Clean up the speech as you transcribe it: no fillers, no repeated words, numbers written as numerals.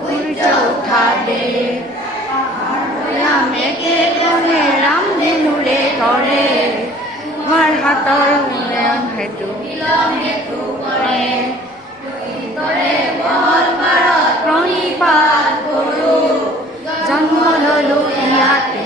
সূৰ্য উঠালে মেঘে কোণে ৰামধেনুৰে ধৰে তোমাৰ হাতৰ মিলন হেতু কৰে প্ৰণিপাত কৰোঁ জন্ম ললো ইয়াতে